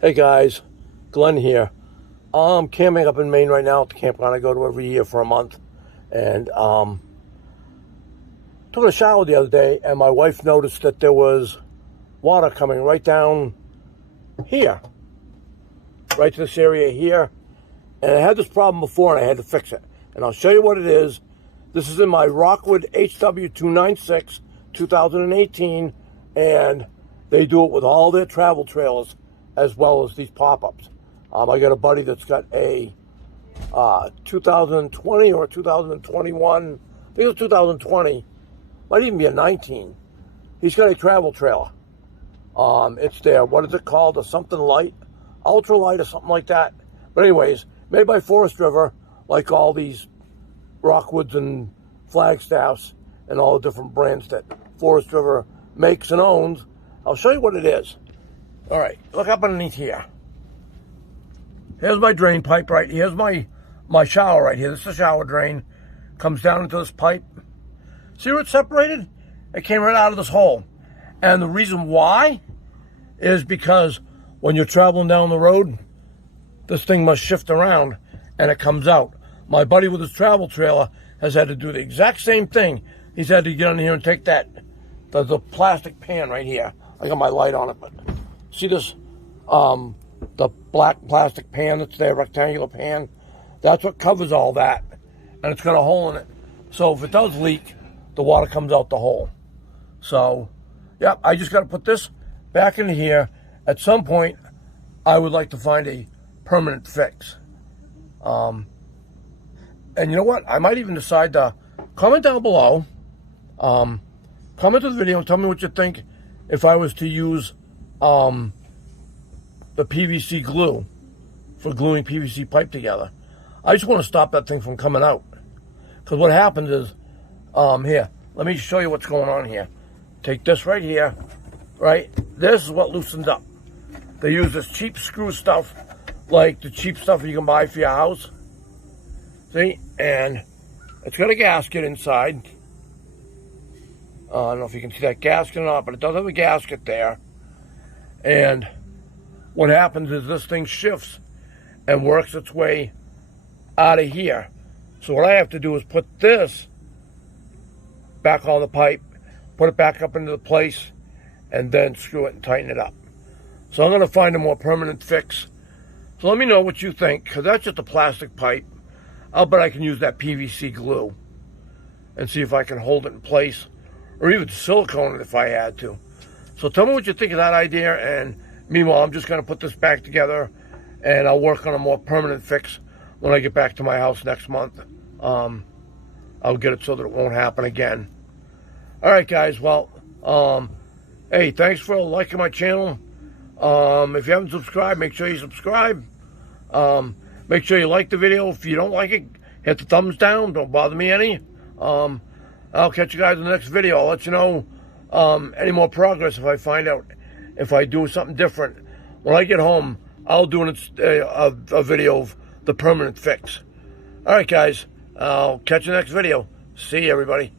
Hey guys, Glenn here. I'm camping up in Maine right now at the campground I go to every year for a month. And took a shower the other day and my wife noticed that there was water coming right down here. Right to this area here. And I had this problem before and I had to fix it. And I'll show you what it is. This is in my Rockwood HW296 2018. And they do it with all their travel trailers, as well as these pop-ups. I got a buddy that's got a 2020 or 2021, I think it was 2020, might even be a 19. He's got a travel trailer. It's there, what is it called? A something light, ultra light or something like that. But anyways, made by Forest River, like all these Rockwoods and Flagstaffs and all the different brands that Forest River makes and owns. I'll show you what it is. All right, look up underneath here. Here's my drain pipe right. Here's my shower right here. This is a shower drain. Comes down into this pipe. See where it's separated? It came right out of this hole. And the reason why is because when you're traveling down the road, this thing must shift around and it comes out. My buddy with his travel trailer has had to do the exact same thing. He's had to get in here and take that, the plastic pan right here. I got my light on it, but see this, the black plastic pan that's there, rectangular pan? That's what covers all that, and it's got a hole in it. So if it does leak, the water comes out the hole. So, yeah, I just got to put this back into here. At some point, I would like to find a permanent fix. And you know what? I might even decide to comment down below. Comment to the video and tell me what you think if I was to use the PVC glue for gluing PVC pipe together. I just want to stop that thing from coming out. Because what happens is, here, let me show you what's going on here. Take this right here, right? This is what loosens up. They use this cheap screw stuff, like the cheap stuff you can buy for your house. See? And it's got a gasket inside. I don't know if you can see that gasket or not, but it does have a gasket there. And what happens is this thing shifts and works its way out of here. So what I have to do is put this back on the pipe, put it back up into the place, and then screw it and tighten it up. So I'm going to find a more permanent fix. So let me know what you think, because that's just a plastic pipe. I'll bet I can use that PVC glue and see if I can hold it in place, or even silicone it if I had to. So tell me what you think of that idea, and meanwhile, I'm just going to put this back together, and I'll work on a more permanent fix when I get back to my house next month. I'll get it so that it won't happen again. All right, guys. Well, hey, thanks for liking my channel. If you haven't subscribed, make sure you subscribe. Make sure you like the video. If you don't like it, hit the thumbs down. Don't bother me any. I'll catch you guys in the next video. I'll let you know any more progress if I find out if I do something different. When I get home, I'll do a video of the permanent fix. All right, guys. I'll catch you next video. See you, everybody.